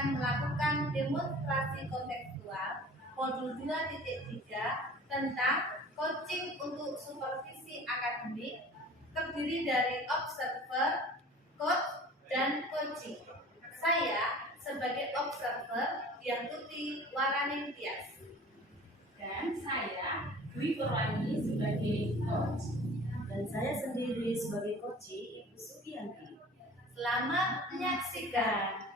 akan melakukan demonstrasi kontekstual modul 2.3 tentang coaching untuk supervisi akademik, terdiri dari observer, coach, dan coaching. Saya sebagai observer Diantuti Waraning Tias. Dan saya Dwi Purwani sebagai coach. Dan saya sendiri sebagai coaching Ibu Sugianti. Selamat menyaksikan.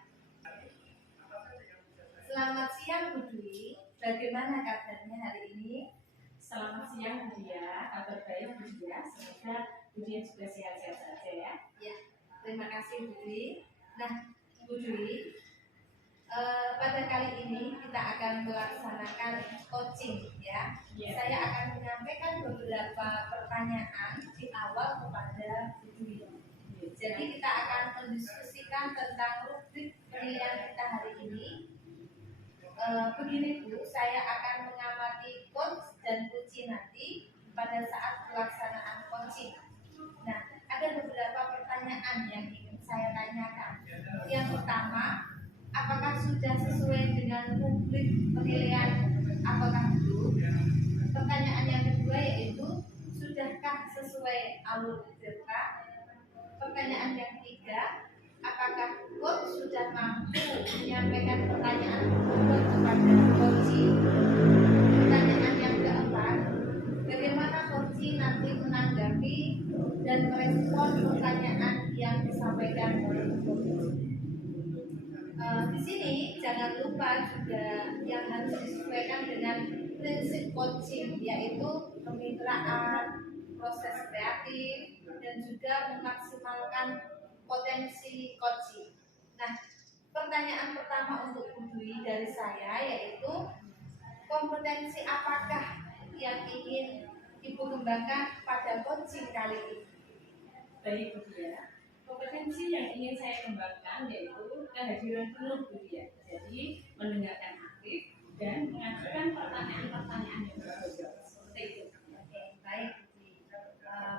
Selamat siang Bu Dwi, bagaimana kabarnya hari ini? Selamat siang Bu Dia, kabar baik Bu Dia, semoga Bu Dia juga sehat-sehat saja ya. Ya, terima kasih Bu Dwi. Nah Bu Dwi, pada kali ini kita akan melaksanakan coaching ya. Saya akan menyampaikan beberapa pertanyaan di awal kepada Bu Dwi. Jadi kita akan mendiskusikan tentang rubrik penilaian kita hari ini. Begini Bu, saya akan mengamati coach dan coaching nanti pada saat pelaksanaan coaching. Nah, ada beberapa pertanyaan yang ingin saya tanyakan. Yang pertama, apakah sudah sesuai dengan rubrik penilaian ataukah belum? Pertanyaan yang kedua yaitu, sudahkah sesuai alur ITK? Pertanyaan yang ketiga, apakah coach sudah mampu menyampaikan pertanyaan tersebut kepada coaching? Pertanyaan yang keempat, bagaimana coaching nanti menanggapi dan merespon pertanyaan yang disampaikan oleh coaching? Di sini jangan lupa juga yang harus disesuaikan dengan prinsip coaching, yaitu kemitraan, proses kreatif, dan juga memaksimalkan potensi coaching. Nah, pertanyaan pertama untuk Bu Dwi dari saya yaitu, kompetensi apakah yang ingin Ibu kembangkan pada coaching kali ini? Baik Bu Dia, kompetensi yang ingin saya kembangkan yaitu kehadiran penuh Bu Dia. Jadi mendengarkan aktif dan mengajukan pertanyaan-pertanyaan yang berbeda. Seperti itu. Oke, baik.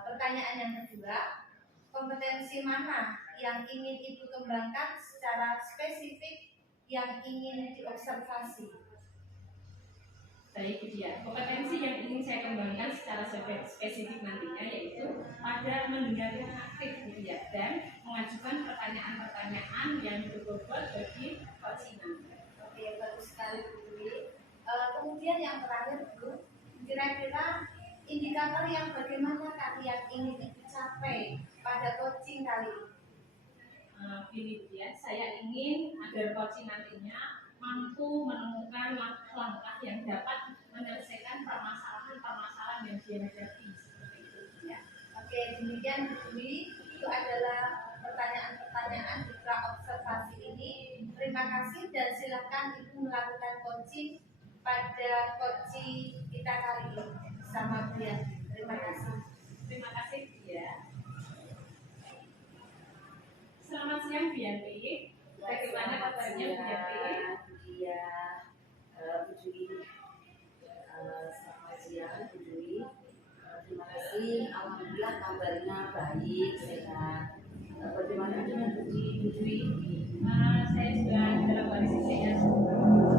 Pertanyaan yang kedua, kompetensi mana yang ingin Ibu kembangkan secara spesifik yang ingin diobservasi? Baik Bu Dia, kompetensi yang ingin saya kembangkan secara spesifik nantinya yaitu pada mendengarkan aktif Bu Dia dan mengajukan pertanyaan-pertanyaan yang berbobot bagi coaching nanti. Oke, bagus sekali Bu Dwi. Kemudian yang terakhir Bu, kira-kira indikator yang bagaimana yang ingin Ibu capai pada coaching kali ini? Gini Bu Dia, saya ingin agar coaching nantinya mampu menemukan langkah-langkah yang dapat menyelesaikan permasalahan-permasalahan yang dihadapi, seperti itu ya. Oke, demikian Bu Dwi, itu adalah pertanyaan-pertanyaan di pra-observasi ini. Terima kasih dan silakan Ibu melakukan coaching pada coaching kita kali ini bersama Bu Yanti. Terima kasih. Terima kasih Bu Dia. Selamat siang Bu Yanti. Bagaimana kabarnya Bu Yanti? Iya, Bu Dwi. Selamat siang Bu Dwi. Terima kasih. Alhamdulillah kabarnya baik, sehat. Bagaimana dengan Bu Dwi? Saya juga dalam kondisi sehat.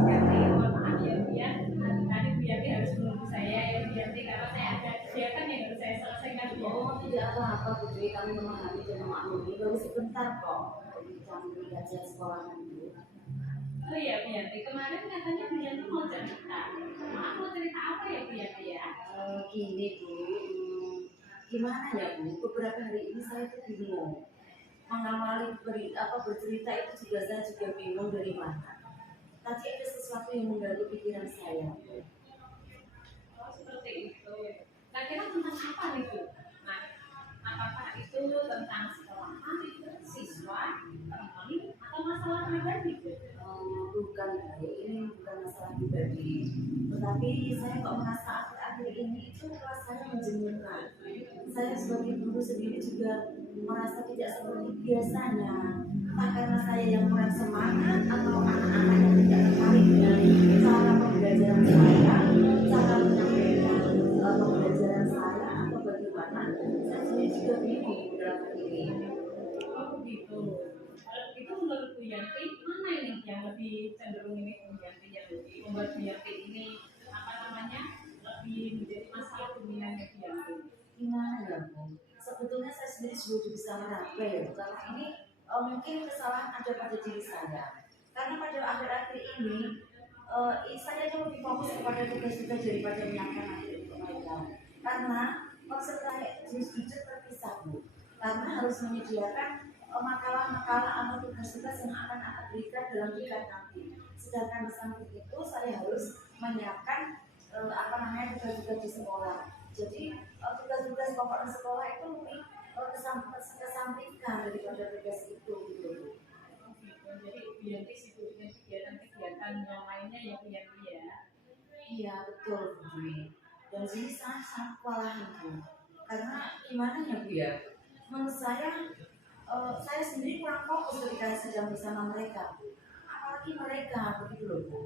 Yanti, mohon maaf ya Bu ya. Tadi Bu Yanti harus menunggu saya ya Bu Yanti karena saya ada kegiatan yang harus saya selesaikan. Oh, tidak apa-apa Bu Dwi, kami memahami dan memaklumi. Baru sebentar kok. Kami belajar sekolah dulu. Oh iya Bu Yanti, kemarin katanya Bu Yanti mau cerita. Maaf, mau cerita apa ya Bu Yanti ya? Gini Bu, gimana ya Bu? Beberapa hari ini saya tuh bingung. Mengawali bercerita itu juga saya juga bingung dari mana. Tadi ada sesuatu yang mengganggu pikiran saya. Oh seperti itu. Kira-kira tentang apa nih Bu? Nah, apakah itu tentang sekolahan, siswa, teman, atau masalah pribadi Bu? Bukan, ini bukan masalah pribadi. Tetapi saya kok merasa akhir-akhir ini itu rasanya menjemukan. Saya sebagai guru sendiri juga merasa tidak seperti biasanya. Entah karena saya yang kurang semangat atau anak-anak yang tidak tertarik dengan cara pembelajaran saya, cara menyampaikan pembelajaran saya atau bagaimana. Saya sendiri juga bingung dalam hal ini. Oh begitu. Itu menurut Bu Yanti mana ini yang lebih lebih cenderung ini pengganti yang lebih membuat Bianti ini apa namanya lebih menjadi masalah dominannya Bianti. Gimana ya Bu? Sebetulnya saya sendiri sudah bisa meraba ya Bu, karena ini mungkin kesalahan ada pada diri saya. Karena pada akhir-akhir ini saya lebih fokus kepada tugas-tugas daripada menyiapkan materi untuk mereka. Karena konsep saya justru terpisah Bu. Karena harus menyediakan makalah-makalah atau tugas-tugas yang akan berikan dalam tingkat nanti. Sedangkan di samping itu saya harus menyiapkan tugas-tugas di sekolah. Jadi tugas-tugas pokok di sekolah itu lebih kesampingkan daripada tugas itu gitu. Jadi Bianti sibuk dengan kegiatan-kegiatan yang lainnya ya Bianti ya. Iya betul Bu. Dan sini sangat kewalahan Bu. Karena gimana ya Bu ya? Menurut saya sendiri kurang fokus ketika sedang bersama mereka. Apalagi mereka begitu loh Bu.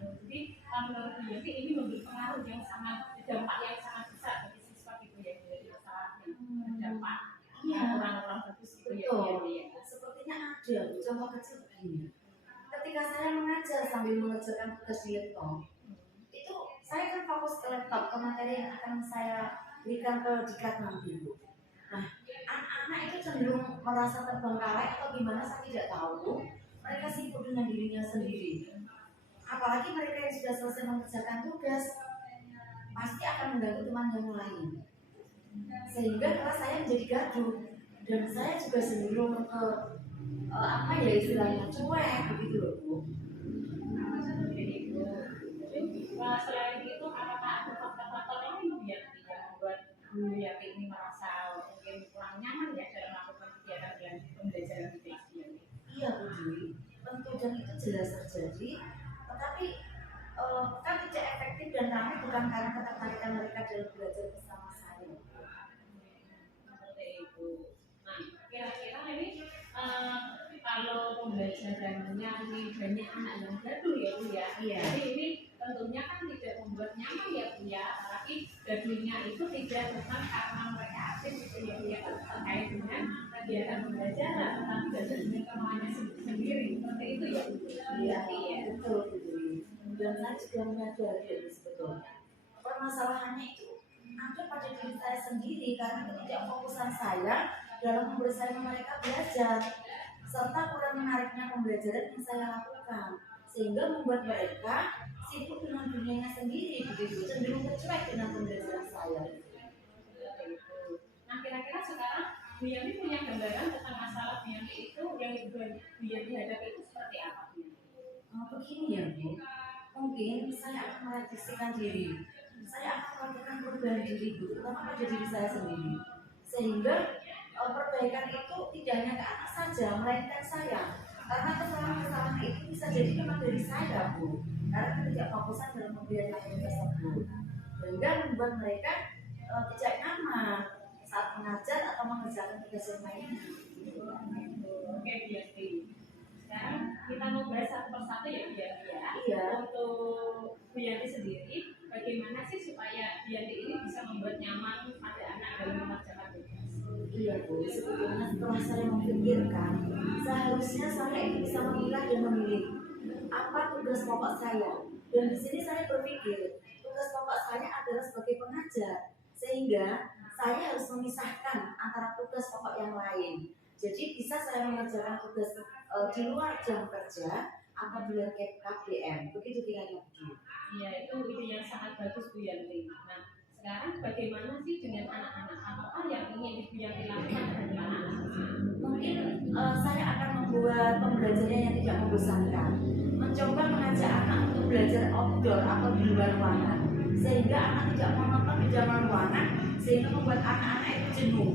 Jadi menurut Bianti ini memberi pengaruh yang sangat dampak yang sangat besar bagi siswa gitu ya, jadi masalahnya dampak orang-orang bagus itu ya Bianti ya. Sepertinya ada contoh kecil begini. Ketika saya mengajar sambil mengerjakan tugas di laptop, itu saya kan fokus ke laptop, ke materi yang akan saya berikan ke dikat nanti Bu. Nah, anak-anak itu cenderung merasa terbengkalai atau gimana saya tidak tahu. Mereka sibuk dengan dirinya sendiri. Apalagi mereka yang sudah selesai mengerjakan tugas, pasti akan mengganggu teman yang lain. Sehingga kelas saya menjadi gaduh dan saya juga cenderung ke istilahnya cuek begitu loh Bu. Selain itu apakah ada faktor-faktor lain yang membuat Bu Yati ini merasa mungkin kurang nyaman ya dalam melakukan kegiatan dan pembelajaran di Bianti? Iya Bu Dwi, tentu dan itu jelas terjadi, tetapi kan tidak efektif dan ramai bukan karena ketertarikan mereka dalam belajar bersama saya. Seperti itu. Nah, kira-kira ini kalau pembelajarannya ini banyak anak yang gaduh ya Bu ya. Iya. Jadi ini tentunya kan tidak membuat nyaman ya Bu ya. Tapi gaduhnya itu tidak bukan karena mereka aktif gitu ya Bu ya, terkait dengan kegiatan pembelajaran, tetapi gaduh dengan kemauannya sendiri. Seperti itu ya Bu. Iya, betul Bu Dwi. Dan saya juga menyadari sebetulnya permasalahannya itu ada pada diri saya sendiri karena ketidakfokusan saya dalam membersamai mereka belajar serta kurang menariknya pembelajaran yang saya lakukan sehingga membuat mereka sibuk dengan dunianya sendiri begitu, cenderung tercuek dengan pembelajaran saya. Nah, kira-kira sekarang Bu Yanti punya gambaran tentang masalah Bu Yanti itu yang Bu Yanti hadapi itu seperti apa Bu? Begini ya Bu, mungkin saya akan merefleksikan diri, saya akan melakukan perubahan diri Bu, terutama pada diri saya sendiri, sehingga perbaikan itu tidak hanya ke anak saja, melainkan saya. Karena kesalahan-kesalahan itu bisa jadi memang dari saya Bu, karena ketidakfokusan dalam pemberian materi tersebut, sehingga membuat mereka tidak nyaman saat mengajar atau mengerjakan tugas yang lainnya. Oke Bu Yanti. Sekarang kita mau bahas satu persatu ya Bu Yanti ya. Iya. Untuk Bu Yanti sendiri, bagaimana sih supaya Bu Yanti ini bisa membuat nyaman pada anak dalam mengerjakan tugas? Iya Bu, sebetulnya setelah saya memikirkan, seharusnya saya itu bisa memilah dan memilih apa tugas pokok saya. Dan di sini saya berpikir tugas pokok saya adalah sebagai pengajar, sehingga saya harus memisahkan antara tugas pokok yang lain. Jadi bisa saya mengerjakan tugas di luar jam kerja apabila KPM, begitu kira-kira. Iya, itu ide yang sangat bagus Bu Yanti. Nah, sekarang bagaimana sih dengan anak-anak? Apakah yang ingin Bu Yanti lakukan dengan anak-anak? Mungkin saya akan membuat pembelajaran yang tidak membosankan, mencoba mengajak anak untuk belajar outdoor atau di luar ruangan, sehingga anak tidak monoton di dalam ruangan, sehingga membuat anak-anak itu jenuh.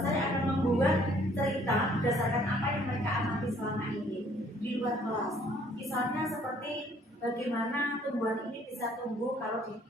Saya akan membuat cerita berdasarkan apa yang mereka alami selama ini di luar kelas. Misalnya seperti bagaimana tumbuhan ini bisa tumbuh kalau di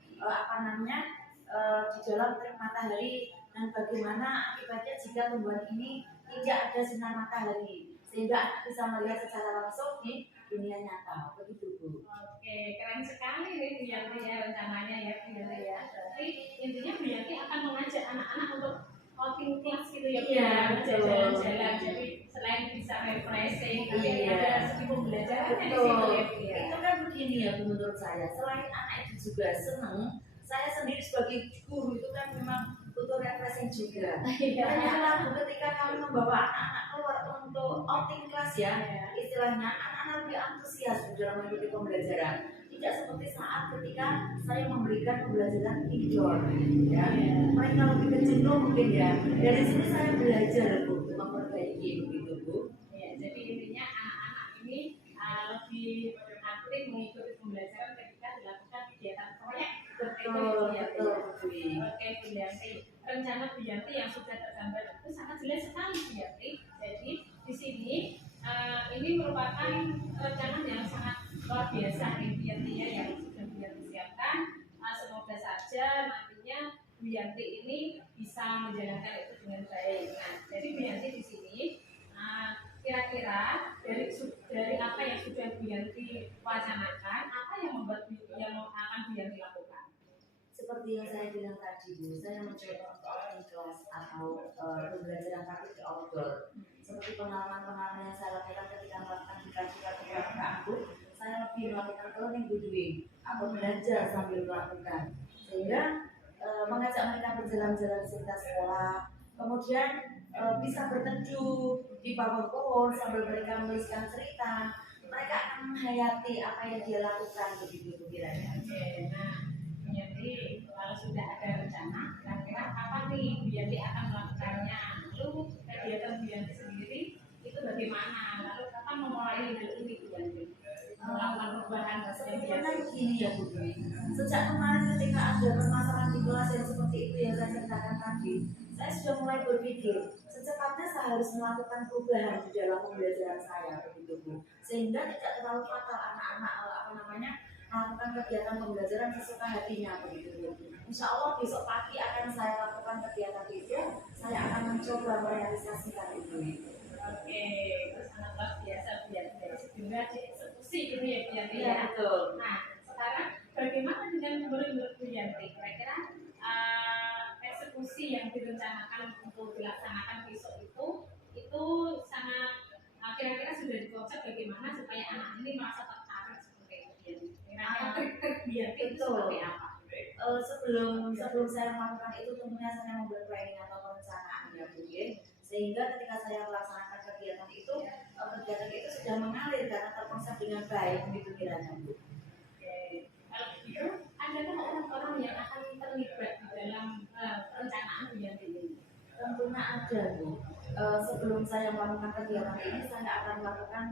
di dalam terik matahari, dan bagaimana akibatnya jika tumbuhan ini tidak ada sinar matahari, sehingga anak bisa melihat secara langsung di dunia nyata. Begitu Bu. Oke, keren sekali nih Bu Yanti ya rencananya ya Bu Yanti ya. Berarti intinya Bu Yanti akan mengajak anak-anak untuk outing kelas gitu ya Bu Iya, ya, betul. jalan-jalan. Jadi selain bisa refreshing, tapi ada segi pembelajaran pembelajarannya di Betul. situ ya Bu ya. Itu kan begini ya Bu, menurut saya, selain anak itu juga seneng, saya sendiri sebagai guru itu kan memang butuh refreshing juga. Ternyata Bu, ketika kami membawa anak-anak keluar untuk outing kelas ya, istilahnya anak-anak lebih antusias di dalam mengikuti pembelajaran. Tidak seperti saat ketika saya memberikan pembelajaran indoor, ya. Mereka lebih kecenderung mungkin ya. Dari sini saya belajar Bu, untuk memperbaiki begitu Bu. Ya, jadi intinya anak-anak ini lebih aktif mengikuti pembelajaran ketika dilakukan kegiatan proyek. Betul, betul Bu. Oke Bu Yanti, rencana Bu Yanti yang sudah tergambar itu sangat jelas sekali Bu Yanti. Jadi di sini ini merupakan rencana yang sangat luar biasa nih Bu Yanti ya, yang sudah Bu Yanti siapkan. Semoga saja nantinya Bu Yanti ini bisa menjalankan itu dengan baik. Nah, jadi Bu Yanti di sini kira-kira dari apa yang sudah Bu Yanti wacanakan, apa yang membuat yang akan Bu Yanti lakukan? Seperti yang saya bilang tadi Bu, saya mencoba untuk outing kelas atau pembelajaran praktik di outdoor. Seperti pengalaman-pengalaman yang saya lakukan ketika melakukan dikasihkan kepada aku, saya lebih melakukan learning by doing atau belajar sambil melakukan, sehingga mengajak mereka berjalan-jalan di sekitar sekolah, kemudian bisa berteduh di bawah pohon sambil mereka menuliskan cerita. Mereka akan menghayati apa yang dia lakukan begitu kiranya. Oke, nah jadi kalau sudah ada rencana, kira-kira apa nih Bu Yanti akan melakukannya? Lalu kegiatan Bu Yanti sendiri itu bagaimana? Lalu kapan memulai hal ini Bu Yanti? Melakukan perubahan Sebenarnya begini ya Bu, sejak kemarin ketika ada permasalahan di kelas yang seperti itu yang saya ceritakan tadi, saya sudah mulai berpikir secepatnya saya harus melakukan perubahan di dalam pembelajaran saya begitu Bu, sehingga tidak terlalu fatal anak-anak melakukan kegiatan pembelajaran sesuka hatinya begitu Bu. Insya Allah besok pagi akan saya lakukan kegiatan itu, saya akan mencoba merealisasikan itu. Oke, itu sangat luar biasa Bu Yanti. Jadi segera dieksekusi gitu ya Bu Yanti Iya ya. betul. Nah, sekarang bagaimana dengan murid-murid Bu Yanti? Kira-kira eksekusi yang direncanakan untuk dilaksanakan besok itu sangat kira-kira sudah dikonsep bagaimana supaya anak ini merasa tertarik seperti itu Bu Yanti? Kira-kira trik-trik Bu Yanti itu seperti apa? Sebelum saya melakukan itu tentunya saya membuat planning atau perencanaan ya Bu, sehingga ketika saya melaksanakan kegiatan itu sudah mengalir karena terkonsep dengan baik begitu kiranya Bu. Oke, kalau begitu adakah orang-orang yang akan terlibat di dalam perencanaan Bu Yanti ini? Tentunya ada Bu. Sebelum saya melakukan kegiatan ini saya akan melakukan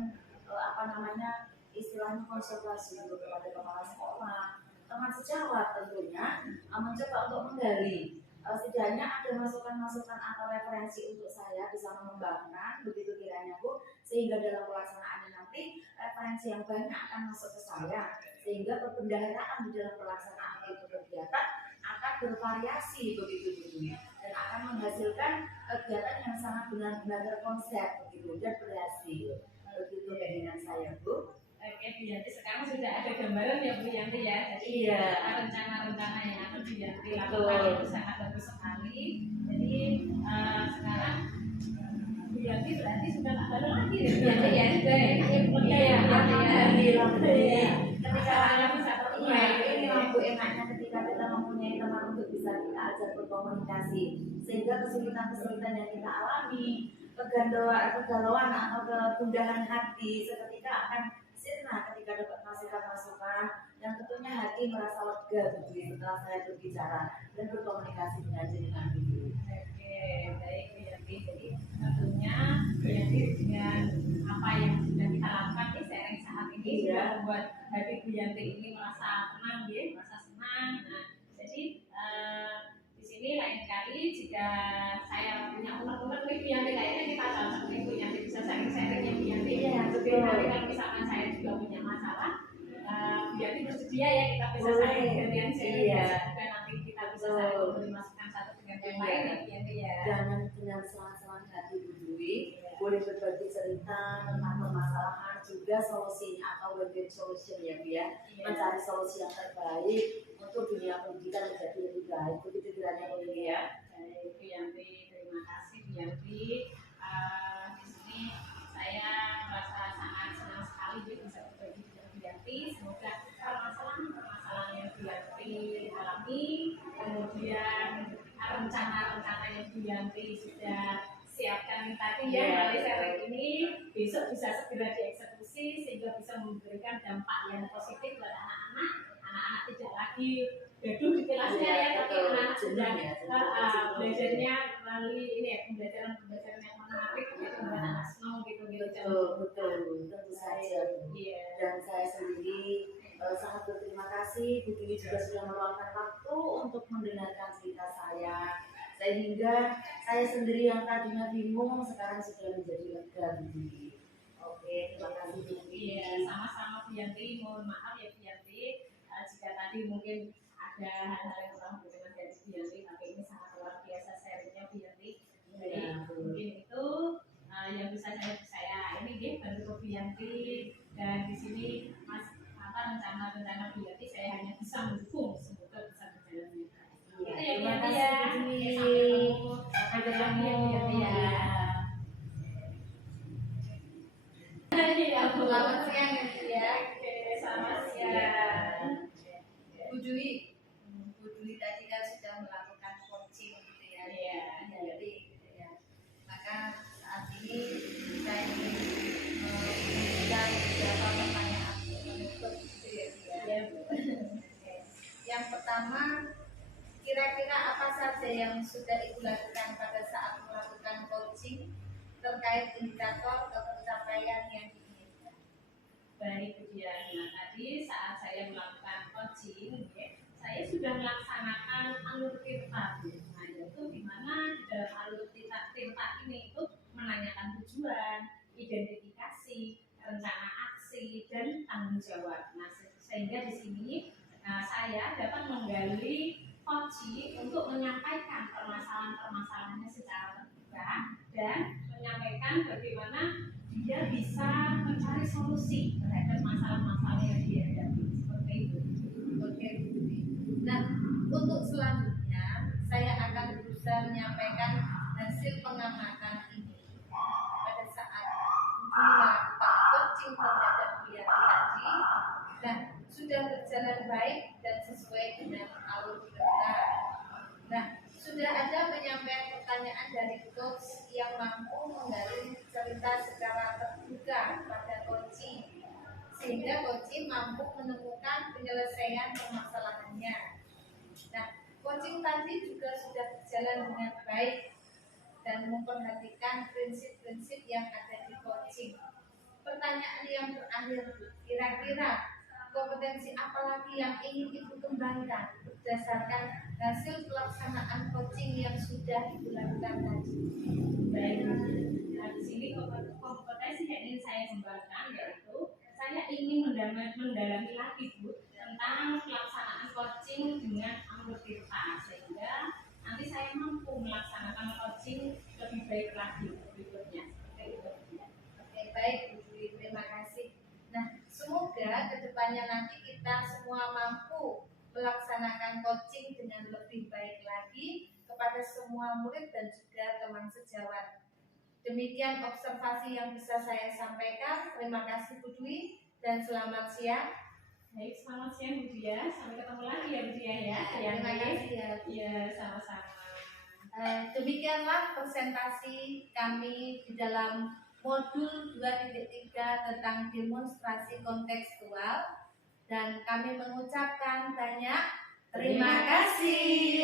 istilahnya konsultasi kepada kepala sekolah, teman sejawat tentunya, mencoba untuk menggali setidaknya ada masukan-masukan atau referensi untuk saya bisa mengembangkan begitu kiranya Bu, sehingga dalam pelaksanaannya nanti referensi yang banyak akan masuk ke saya, sehingga perbendaharaan di dalam pelaksanaan itu kegiatan akan bervariasi begitu Bu, dan akan menghasilkan kegiatan yang sangat benar-benar terkonsep begitu dan berhasil begitu dengan saya Bu. Oke Bu Yanti, sekarang sudah ada gambaran ya Bu Yanti ya. Jadi rencana-rencana yang akan Bu Yanti lakukan itu sangat bagus sekali. Jadi sekarang Bu Yanti berarti sudah tak baru lagi ya Bu Yanti ya. Sudah ya. Ketika anak bisa ini lampu enaknya ketika kita mempunyai teman untuk bisa kita ajak berkomunikasi, sehingga kesulitan-kesulitan yang kita alami, kegalauan atau kegundahan hati seketika akan sirna ketika dapat masukan-masukan, dan tentunya hati merasa lega begitu setelah saya berbicara dan berkomunikasi dengan jenengan itu. Oke, baik Bu Yanti. Jadi tentunya Bu Yanti dengan apa yang sudah kita lakukan di sharing saat ini sudah membuat hati Bu Yanti ini merasa tenang ya, merasa senang. Nah, jadi di sini lain kali jika saya punya unek-unek nih Bu Yanti, kayaknya kita cocok nih Bu Yanti bisa sharing-sharing ya Bu Yanti. Jadi nanti kalau misalkan saya juga punya masalah, Bu Yanti bersedia ya kita bisa saling gantian sharing. Dan nanti kita bisa saling memberi masukan satu dengan yang lain ya Bu Yanti ya. Jangan dengan senang-senang hati Bu Dwi, boleh berbagi cerita tentang permasalahan juga solusinya atau win-win solution ya Bu ya, mencari solusi yang terbaik untuk dunia pendidikan menjadi lebih baik begitu kiranya Bu ya. Baik Bu Yanti, terima kasih Bu Yanti. Di sini saya merasa sangat senang sekali bisa Bianti, semoga permasalahan-permasalahan yang Bianti alami, kemudian rencana-rencana yang Bianti sudah siapkan tadi ya melalui sharing ini besok bisa segera dieksekusi sehingga bisa memberikan dampak yang positif buat anak-anak tidak lagi gaduh di kelasnya ya, tapi anak-anak sudah belajarnya melalui ini ya, pembelajaran yang menarik gitu, buat anak senang gitu. Betul, tentu saja Bu. Dan saya sendiri sangat berterima kasih Bu Dwi juga sudah meluangkan waktu untuk mendengarkan cerita saya, sehingga saya sendiri yang tadinya bingung sekarang sudah menjadi lega Bu Dwi. Oke, terima kasih Bu Dwi. Iya, sama-sama Bu Yanti. Mohon maaf ya Bu Yanti, jika tadi mungkin ada hal-hal yang kurang berkenan dari Bu Yanti, tapi ini sangat luar biasa sharingnya Bu Yanti. Jadi mungkin itu yang bisa saya ini deh bantu Bu Yanti, dan di sini rencana Bu Yanti saya hanya bisa mendukung, semoga bisa berjalan dengan baik. Itu ya Bu Yanti ya. Sampai ketemu ya Bu Yanti ya. Selamat siang ya. Oke, selamat siang. Bu Dwi tadi kan sudah melakukan coaching gitu ya. Jadi gitu ya. Maka saat ini saya ingin memberikan beberapa pertanyaan penutup gitu ya. Yang pertama, kira-kira apa saja yang sudah Ibu lakukan pada saat melakukan coaching terkait indikator pencapaian yang diinginkan? Baik Bu Dian, nah tadi saat saya melakukan coaching, saya sudah melaksanakan alur tirta. Nah itu dimana di dalam alur tirta ini itu menanyakan tujuan, identifikasi, rencana aksi, dan tanggung jawab. Nah sehingga di sini saya dapat menggali coaching untuk menyampaikan permasalahan-permasalahannya secara terbuka dan menyampaikan bagaimana dia bisa mencari solusi terhadap masalah-masalah yang dihadapi, seperti itu. Oke, Bu Dwi. Nah, untuk selanjutnya saya akan berusaha menyampaikan hasil pengamatan ini pada saat melakukan coaching terhadap Bianti tadi. Nah, sudah berjalan baik dan sesuai dengan alur kita. Nah, sudah ada penyampaian pertanyaan dari coach yang mampu menggali cerita secara terbuka pada coaching, sehingga coaching mampu menemukan penyelesaian permasalahannya. Nah, coaching tadi juga sudah berjalan dengan baik dan memperhatikan prinsip-prinsip yang ada di coaching. Pertanyaan yang terakhir, kira-kira kompetensi apa lagi yang ingin Ibu kembangkan berdasarkan hasil pelaksanaan coaching yang sudah Ibu lakukan tadi? Baik, nah di sini kompetensi yang ingin saya kembangkan yaitu saya ingin mendalami lagi Bu tentang pelaksanaan coaching dengan alur tirta, sehingga nanti saya mampu melaksanakan coaching lebih baik lagi berikutnya. Oke, baik Bu Dwi, terima kasih. Nah, semoga kedepannya nanti kita semua mampu melaksanakan coaching dengan lebih baik lagi kepada semua murid dan juga teman sejawat. Demikian observasi yang bisa saya sampaikan. Terima kasih Bu Dwi dan selamat siang. Baik, selamat siang Bu Dia. Sampai ketemu lagi ya Bu Dia ya. Terima kasih ya. Iya, sama-sama. Demikianlah presentasi kami di dalam modul 2.3 tentang demonstrasi kontekstual, dan kami mengucapkan banyak terima kasih.